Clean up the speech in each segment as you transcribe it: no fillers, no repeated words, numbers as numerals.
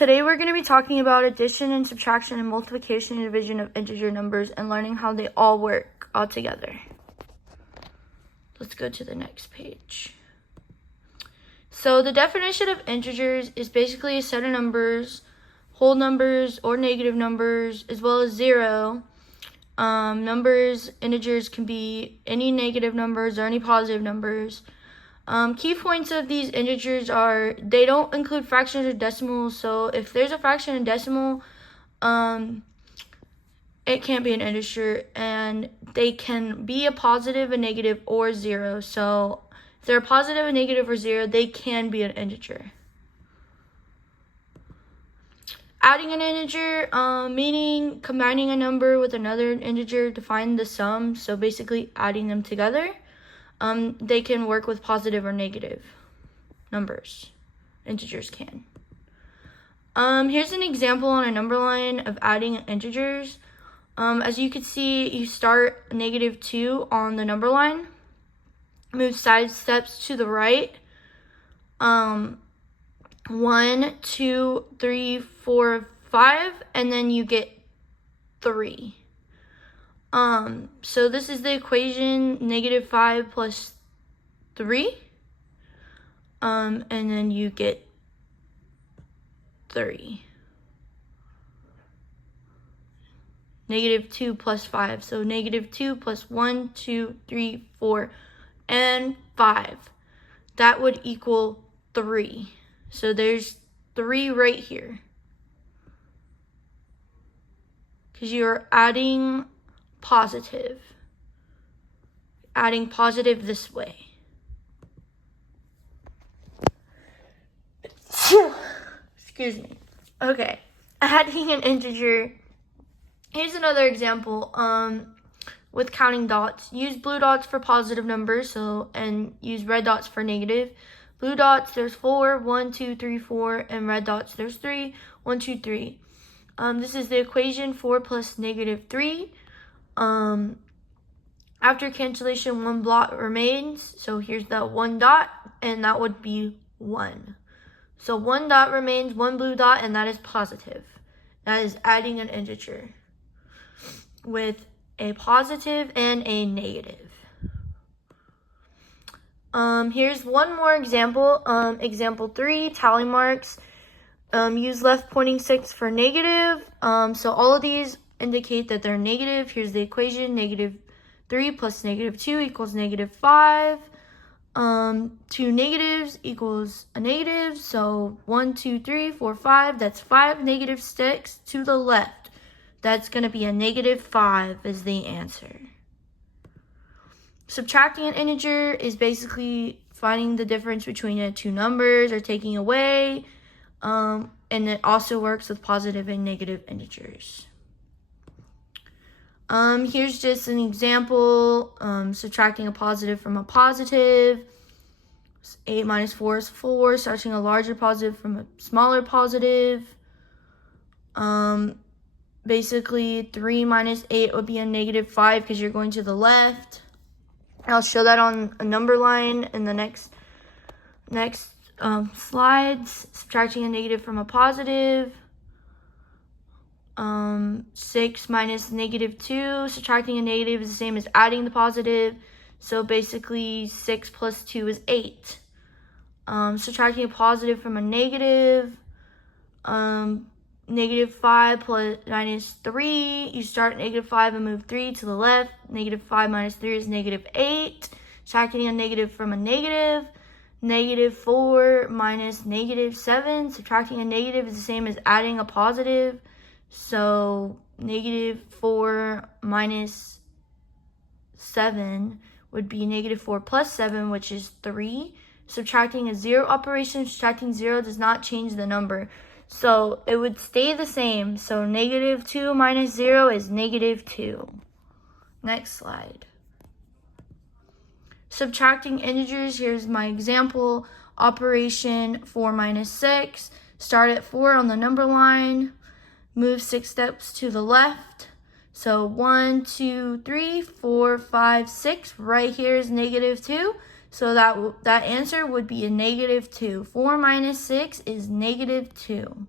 Today we're going to be talking about addition and subtraction and multiplication and division of integer numbers and learning how they all work all together. Let's go to the next page. So the definition of integers is basically a set of numbers, whole numbers or negative numbers, as well as zero. Integers can be any negative numbers or any positive numbers. Key points of these integers are they don't include fractions or decimals. So if there's a fraction and decimal, it can't be an integer, and they can be a positive, a negative, or zero. So if they're a positive, a negative, or zero, they can be an integer. Adding an integer, meaning combining a number with another integer to find the sum. So basically adding them together. They can work with positive or negative numbers. Integers can. Here's an example on a number line of adding integers. As you can see, you start -2 on the number line, move side steps to the right. 1, 2, 3, 4, 5, and then you get 3. So this is the equation, -5 plus 3. And then you get 3. -2 plus 5. So -2 plus 1, 2, 3, 4, and 5. That would equal 3. So there's 3 right here. Because you're adding positive. Adding positive this way. Excuse me. Okay. Adding an integer. Here's another example. With counting dots. Use blue dots for positive numbers, and use red dots for negative. Blue dots, there's 4, 1, 2, 3, 4, and red dots, there's 3, 1, 2, 3. This is the equation, 4 plus -3. After cancellation, 1 dot remains. So here's that 1 dot, and that would be 1. So 1 dot remains, 1 blue dot, and that is positive. That is adding an integer with a positive and a negative. Here's one more example. Example 3, tally marks. Use left pointing sticks for negative. So all of these indicate that they're negative. Here's the equation, -3 plus -2 equals -5. 2 negatives equals a negative. So 1, 2, 3, 4, 5. That's 5 negative sticks to the left. That's going to be a -5 is the answer. Subtracting an integer is basically finding the difference between the two numbers or taking away. And it also works with positive and negative integers. Here's just an example. Subtracting a positive from a positive. 8 minus 4 is 4. Subtracting a larger positive from a smaller positive. Basically, 3 minus 8 would be a -5 because you're going to the left. I'll show that on a number line in the next slides. Subtracting a negative from a positive. 6 minus -2. Subtracting a negative is the same as adding the positive. So basically 6 plus 2 is 8. Subtracting a positive from a negative. -5 plus -3. You start -5 and move 3 to the left. -5 minus 3 is -8. Subtracting a negative from a negative. -4 minus -7. Subtracting a negative is the same as adding a positive. So -4 minus 7 would be -4 plus 7, which is 3. Subtracting a 0 operation. Subtracting 0 does not change the number. So it would stay the same. So -2 minus 0 is -2. Next slide. Subtracting integers. Here's my example. Operation 4 minus 6. Start at 4 on the number line. Move 6 steps to the left. So 1, 2, 3, 4, 5, 6. Right here is -2. So that answer would be a -2. 4 minus 6 is -2.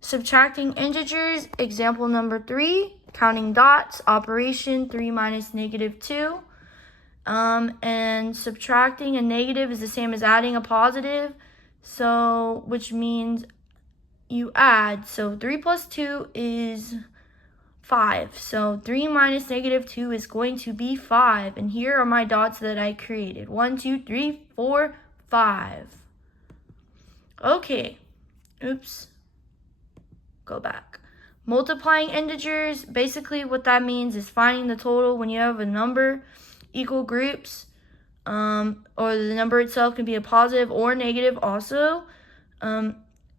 Subtracting integers, example number 3, counting dots, operation 3 minus negative 2. And subtracting a negative is the same as adding a positive, so which means you add. So 3 plus 2 is 5. So 3 minus negative 2 is going to be 5. And here are my dots that I created. 1, 2, 3, 4, 5. Okay. Oops. Go back. Multiplying integers, basically what that means is finding the total when you have a number, equal groups, or the number itself can be a positive or negative also.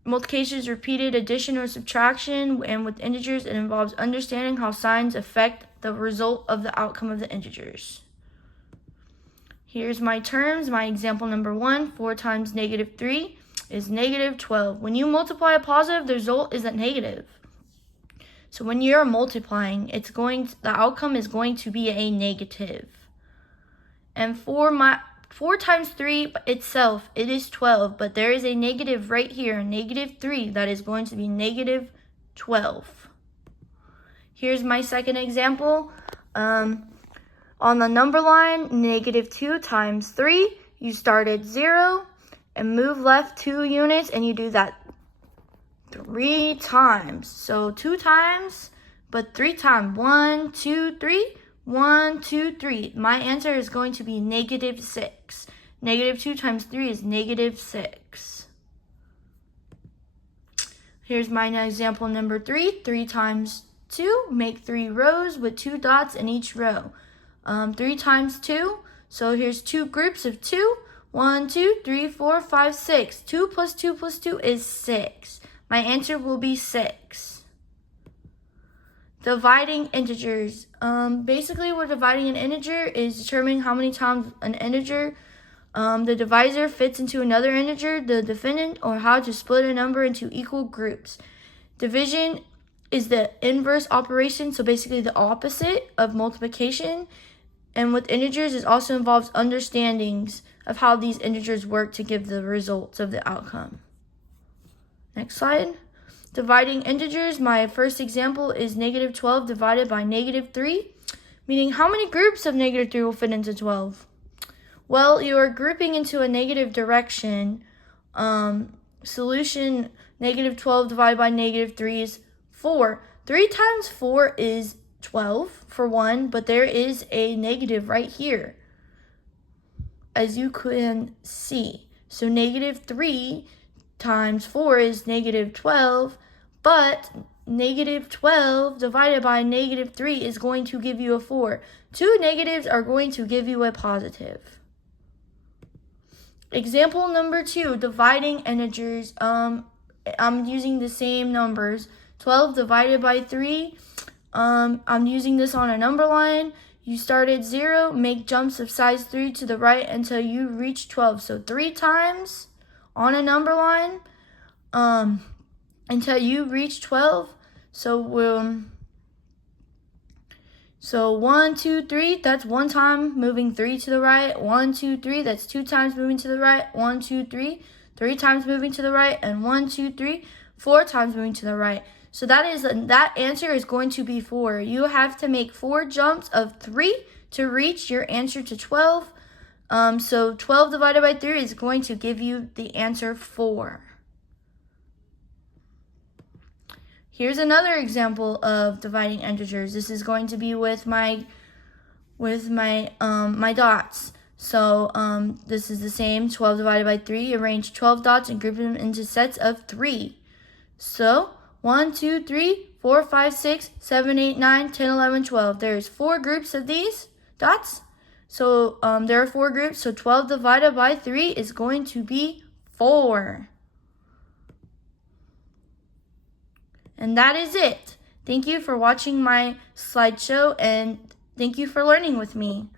Multiplication is repeated addition or subtraction, and with integers it involves understanding how signs affect the result of the outcome of the integers. Here's my terms. My example number 1, 4 times negative 3 is negative 12. When you multiply a positive, the result is a negative. So when you're multiplying, the outcome is going to be a negative. And 4 times 3 itself, it is 12, but there is a negative right here, negative 3, that is going to be negative 12. Here's my second example. On the number line, negative 2 times 3, you start at 0 and move left 2 units, and you do that 3 times. So 2 times, but 3 times. 1, 2, 3. 1, 2, 3. My answer is going to be negative 6. Negative 2 times 3 is negative 6. Here's my example number 3. 3 times 2, make 3 rows with 2 dots in each row. 3 times 2, so here's 2 groups of 2. 1, 2, 3, 4, 5, 6. 2 plus 2 plus 2 is 6. My answer will be 6. Dividing integers. Basically, what dividing an integer is determining how many times an integer, the divisor fits into another integer, the defendant, or how to split a number into equal groups. Division is the inverse operation, so basically the opposite of multiplication. And with integers, it also involves understandings of how these integers work to give the results of the outcome. Next slide. Dividing integers, my first example is negative 12 divided by negative 3, meaning how many groups of negative 3 will fit into 12? Well, you are grouping into a negative direction. Solution, negative 12 divided by negative 3 is 4. 3 times 4 is 12 for 1, but there is a negative right here, as you can see. So negative 3 times 4 is negative 12, but negative 12 divided by negative 3 is going to give you a 4. 2 negatives are going to give you a positive. Example number 2, dividing integers. I'm using the same numbers. 12 divided by 3. I'm using this on a number line. You start at 0, make jumps of size 3 to the right until you reach 12. So 3 times on a number line until you reach 12. So 1, 2, 3, that's 1 time moving 3 to the right. 1, 2, 3, that's 2 times moving to the right. 1, 2, 3, 3 times moving to the right. And 1, 2, 3, 4 times moving to the right. So that answer is going to be 4. You have to make 4 jumps of 3 to reach your answer to 12. So 12 divided by 3 is going to give you the answer 4. Here's another example of dividing integers. This is going to be with my dots. So this is the same. 12 divided by 3. Arrange 12 dots and group them into sets of 3. So 1, 2, 3, 4, 5, 6, 7, 8, 9, 10, 11, 12. There's 4 groups of these dots. So there are 4 groups. So 12 divided by 3 is going to be 4. And that is it. Thank you for watching my slideshow, and thank you for learning with me.